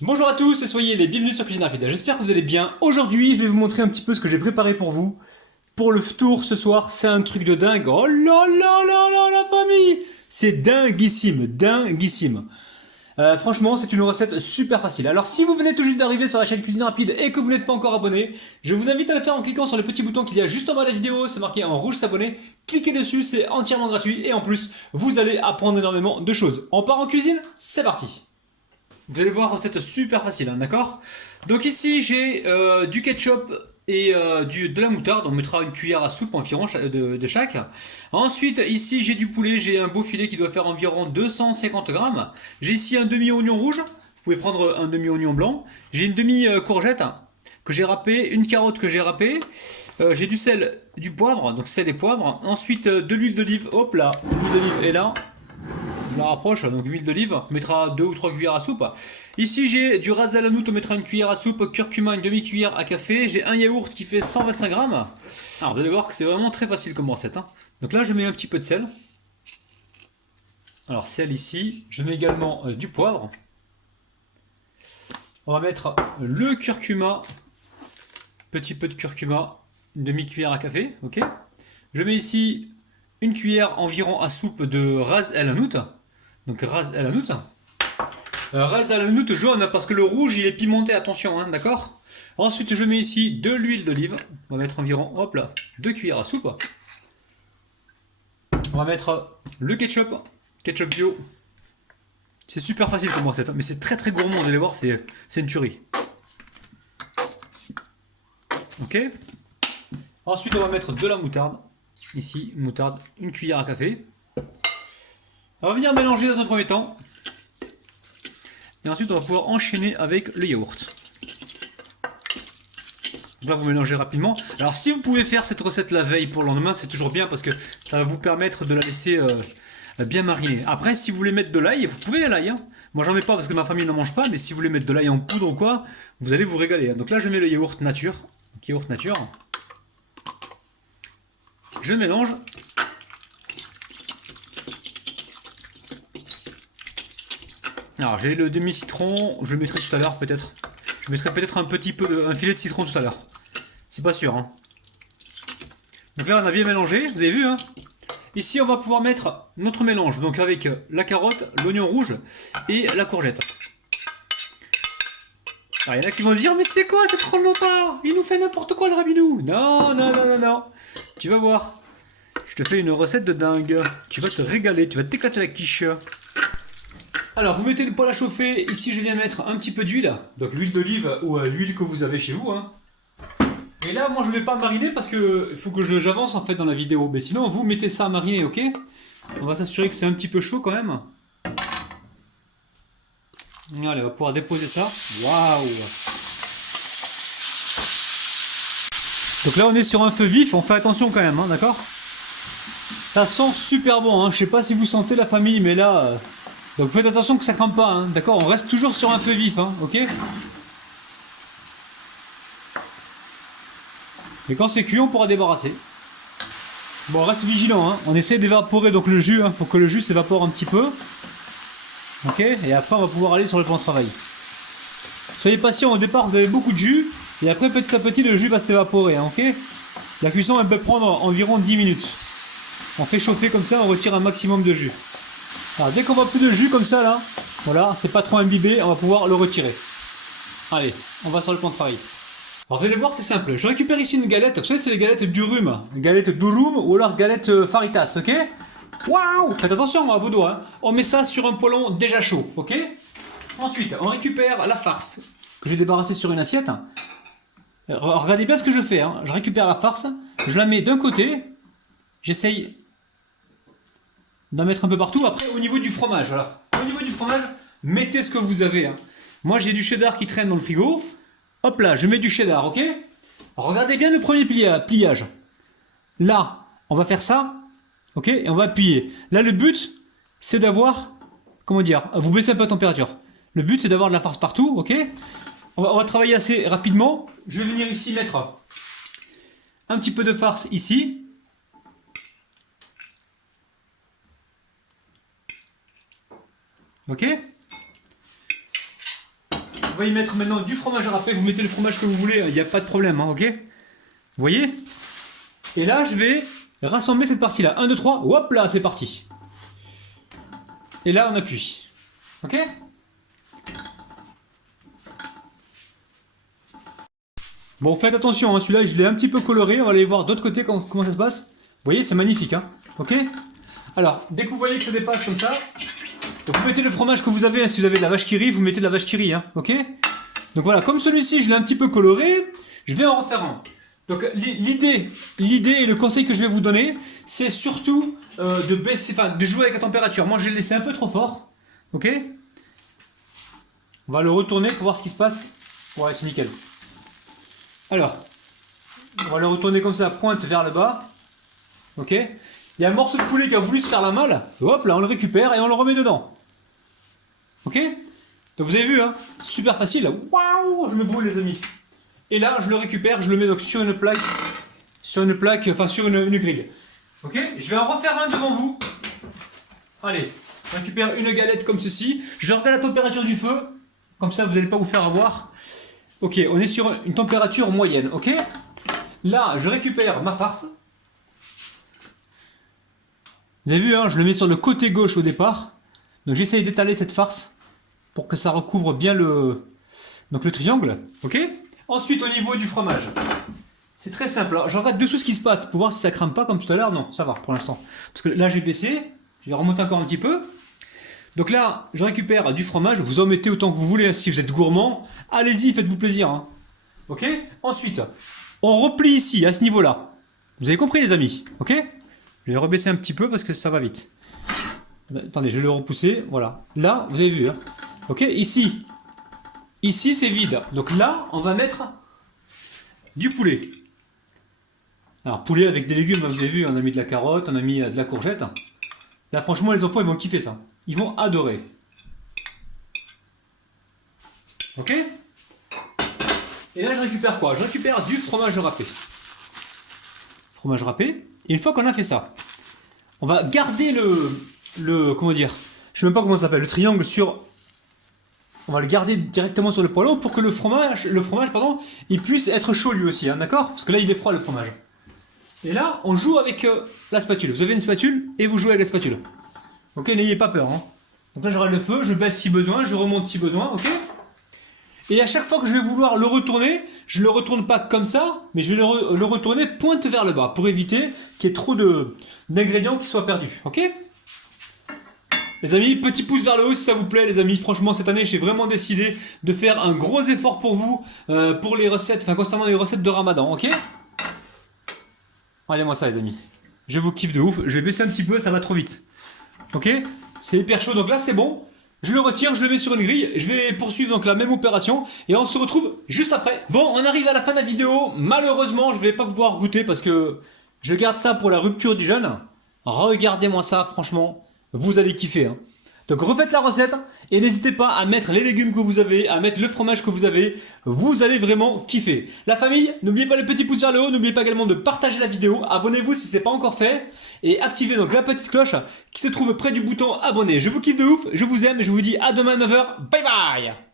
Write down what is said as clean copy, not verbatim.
Bonjour à tous et soyez les bienvenus sur Cuisine Rapide. J'espère que vous allez bien. Aujourd'hui, je vais vous montrer un petit peu ce que j'ai préparé pour vous. Pour le tour ce soir, c'est un truc de dingue. Oh là là là là la famille! C'est dinguissime, dinguissime. Franchement, c'est une recette super facile. Alors si vous venez tout juste d'arriver sur la chaîne Cuisine Rapide et que vous n'êtes pas encore abonné, je vous invite à le faire en cliquant sur le petit bouton qu'il y a juste en bas de la vidéo, c'est marqué en rouge s'abonner. Cliquez dessus, c'est entièrement gratuit et en plus, vous allez apprendre énormément de choses. On part en cuisine, c'est parti! Vous allez voir, recette super facile, hein, d'accord? Donc ici j'ai du ketchup et de la moutarde, on mettra une cuillère à soupe environ de chaque. Ensuite ici j'ai du poulet, j'ai un beau filet qui doit faire environ 250 grammes. J'ai ici un demi-oignon rouge, vous pouvez prendre un demi-oignon blanc. J'ai une demi-courgette que j'ai râpée, une carotte que j'ai râpée. J'ai du sel, du poivre, donc sel et poivre. Ensuite de l'huile d'olive, hop là, l'huile d'olive est là. Je la rapproche, donc huile d'olive, on mettra 2 ou 3 cuillères à soupe. Ici j'ai du ras el hanout, on mettra une cuillère à soupe, curcuma une demi-cuillère à café, j'ai un yaourt qui fait 125 grammes. Alors vous allez voir que c'est vraiment très facile comme recette, hein. Donc là je mets un petit peu de sel. Alors sel ici, je mets également du poivre. On va mettre le curcuma, petit peu de curcuma, une demi-cuillère à café, ok. Je mets ici une cuillère environ à soupe de ras el hanout. Donc ras el hanout. Ras el hanout jaune parce que le rouge il est pimenté, attention, hein, d'accord. Ensuite je mets ici de l'huile d'olive. On va mettre environ, hop là, 2 cuillères à soupe. On va mettre le ketchup, ketchup bio. C'est super facile comme recette, mais c'est très très gourmand, vous allez voir, c'est une tuerie. Ok. Ensuite on va mettre de la moutarde. Ici, moutarde, une cuillère à café. On va venir mélanger dans un premier temps. Et ensuite, on va pouvoir enchaîner avec le yaourt. Donc là, vous mélangez rapidement. Alors, si vous pouvez faire cette recette la veille pour le lendemain, c'est toujours bien parce que ça va vous permettre de la laisser bien mariner. Après, si vous voulez mettre de l'ail, vous pouvez l'ail, hein. Moi, j'en mets pas parce que ma famille n'en mange pas, mais si vous voulez mettre de l'ail en poudre ou quoi, vous allez vous régaler. Donc là, je mets le yaourt nature. Donc, yaourt nature. Je mélange. Alors j'ai le demi-citron, je le mettrai tout à l'heure peut-être. Je mettrai peut-être un filet de citron tout à l'heure. C'est pas sûr, hein. Donc là on a bien mélangé, vous avez vu, hein. Ici on va pouvoir mettre notre mélange, donc avec la carotte, l'oignon rouge et la courgette. Alors il y en a qui vont se dire mais c'est quoi, c'est trop longtemps, il nous fait n'importe quoi le rabinou. Non, non, non, non, non. Tu vas voir. Je te fais une recette de dingue. Tu vas te régaler, tu vas t'éclater la quiche. Alors, vous mettez le poêle à chauffer. Ici, je viens mettre un petit peu d'huile. Donc, l'huile d'olive ou l'huile que vous avez chez vous, hein. Et là, moi, je ne vais pas mariner parce que il faut que j'avance en fait dans la vidéo. Mais sinon, vous mettez ça à mariner, ok? On va s'assurer que c'est un petit peu chaud quand même. Allez, on va pouvoir déposer ça. Waouh! Donc là, on est sur un feu vif. On fait attention quand même, hein, d'accord? Ça sent super bon, hein. Je sais pas si vous sentez la famille, mais là. Donc faites attention que ça crame pas, hein, d'accord? On reste toujours sur un feu vif, hein, ok? Et quand c'est cuit, on pourra débarrasser. Bon, on reste vigilant, hein. On essaie d'évaporer donc le jus, hein, pour que le jus s'évapore un petit peu. Ok? Et après, on va pouvoir aller sur le plan de travail. Soyez patient, au départ, vous avez beaucoup de jus. Et après, petit à petit, le jus va s'évaporer, hein, ok? La cuisson, elle peut prendre environ 10 minutes. On fait chauffer comme ça, on retire un maximum de jus. Alors, dès qu'on voit plus de jus comme ça, là, voilà, c'est pas trop imbibé, on va pouvoir le retirer. Allez, on va sur le plan de travail. Alors vous allez voir, c'est simple. Je récupère ici une galette. Vous savez, c'est les galettes Durum. Galette Durum ou alors galette Faritas, ok? Waouh! Faites attention à vos doigts, hein. On met ça sur un poêlon déjà chaud, ok? Ensuite, on récupère la farce que j'ai débarrassée sur une assiette. Regardez bien ce que je fais, hein. Je récupère la farce, je la mets d'un côté, j'essaye d'en mettre un peu partout. Après, au niveau du fromage, voilà. Au niveau du fromage, mettez ce que vous avez, hein. Moi, j'ai du cheddar qui traîne dans le frigo. Hop là, je mets du cheddar, ok? Regardez bien le premier pliage. Là, on va faire ça, ok? Et on va appuyer. Là, le but, c'est d'avoir, comment dire, vous baissez un peu la température. Le but, c'est d'avoir de la farce partout, ok? On va travailler assez rapidement. Je vais venir ici mettre un petit peu de farce ici. Ok? va y mettre maintenant du fromage râpé. Vous mettez le fromage que vous voulez, il n'y a pas de problème, hein, ok? Vous voyez? Et là, je vais rassembler cette partie-là. 1, 2, 3, hop là, c'est parti. Et là, on appuie. Ok? Bon, faites attention, hein, celui-là, je l'ai un petit peu coloré. On va aller voir d'autre côté comment ça se passe. Vous voyez, c'est magnifique, hein? Ok? Alors, dès que vous voyez que ça dépasse comme ça, vous mettez le fromage que vous avez. Hein, si vous avez de la vache qui rit, vous mettez de la vache qui rit, hein, ok? Donc voilà, comme celui-ci, je l'ai un petit peu coloré, je vais en refaire un. Donc l'idée et le conseil que je vais vous donner, c'est surtout de baisser, enfin de jouer avec la température. Moi, je l'ai laissé un peu trop fort, ok? On va le retourner pour voir ce qui se passe. Ouais, c'est nickel. Alors, on va le retourner comme ça, pointe vers le bas, ok? Il y a un morceau de poulet qui a voulu se faire la malle. Hop, là, on le récupère et on le remet dedans. Ok? Donc vous avez vu, hein? Super facile. Waouh! Je me brûle, les amis. Et là, je le récupère, je le mets donc sur une plaque, enfin sur une grille. Ok? Je vais en refaire un devant vous. Allez, je récupère une galette comme ceci. Je regarde la température du feu. Comme ça, vous n'allez pas vous faire avoir. Ok, on est sur une température moyenne. Ok? Là, je récupère ma farce. Vous avez vu, hein, je le mets sur le côté gauche au départ. Donc j'essaye d'étaler cette farce pour que ça recouvre bien le triangle. Ok? Ensuite, au niveau du fromage, c'est très simple. Alors, je regarde dessous ce qui se passe pour voir si ça crame pas comme tout à l'heure. Non, ça va pour l'instant. Parce que là, j'ai baissé. Je vais remonter encore un petit peu. Donc là, je récupère du fromage. Vous en mettez autant que vous voulez. Si vous êtes gourmand, allez-y, faites-vous plaisir. Hein. Ok? Ensuite, on replie ici, à ce niveau-là. Vous avez compris, les amis? Ok? Je vais rebaisser un petit peu parce que ça va vite. Attendez, je vais le repousser. Voilà. Là, vous avez vu. Hein. Ok? Ici, c'est vide. Donc là, on va mettre du poulet. Alors, poulet avec des légumes, vous avez vu, on a mis de la carotte, on a mis de la courgette. Là, franchement, les enfants, ils vont kiffer ça. Ils vont adorer. Ok? Et là, je récupère quoi? Je récupère du fromage râpé. Fromage râpé. Et une fois qu'on a fait ça, on va garder comment dire? Je sais même pas comment ça s'appelle. Le triangle sur... On va le garder directement sur le poêlon pour que le fromage, pardon, il puisse être chaud lui aussi, hein, d'accord? Parce que là, il est froid le fromage. Et là, on joue avec la spatule. Vous avez une spatule et vous jouez avec la spatule. Ok, n'ayez pas peur. Hein. Donc là, je râle le feu, je baisse si besoin, je remonte si besoin, ok? Et à chaque fois que je vais vouloir le retourner, je ne le retourne pas comme ça, mais je vais le retourner pointe vers le bas pour éviter qu'il y ait trop d'ingrédients qui soient perdus, ok? Les amis, petit pouce vers le haut si ça vous plaît, les amis. Franchement, cette année, j'ai vraiment décidé de faire un gros effort pour vous, pour les recettes, enfin concernant les recettes de Ramadan, ok? Regardez-moi ça, les amis. Je vous kiffe de ouf. Je vais baisser un petit peu, ça va trop vite. Ok? C'est hyper chaud, donc là, c'est bon. Je le retire, je le mets sur une grille. Je vais poursuivre donc la même opération et on se retrouve juste après. Bon, on arrive à la fin de la vidéo. Malheureusement, je vais pas pouvoir goûter parce que je garde ça pour la rupture du jeûne. Regardez-moi ça, franchement. Vous allez kiffer. Hein. Donc refaites la recette et n'hésitez pas à mettre les légumes que vous avez, à mettre le fromage que vous avez. Vous allez vraiment kiffer. La famille, n'oubliez pas le petit pouce vers le haut, n'oubliez pas également de partager la vidéo. Abonnez-vous si ce n'est pas encore fait. Et activez donc la petite cloche qui se trouve près du bouton abonner. Je vous kiffe de ouf, je vous aime et je vous dis à demain à 9h. Bye bye!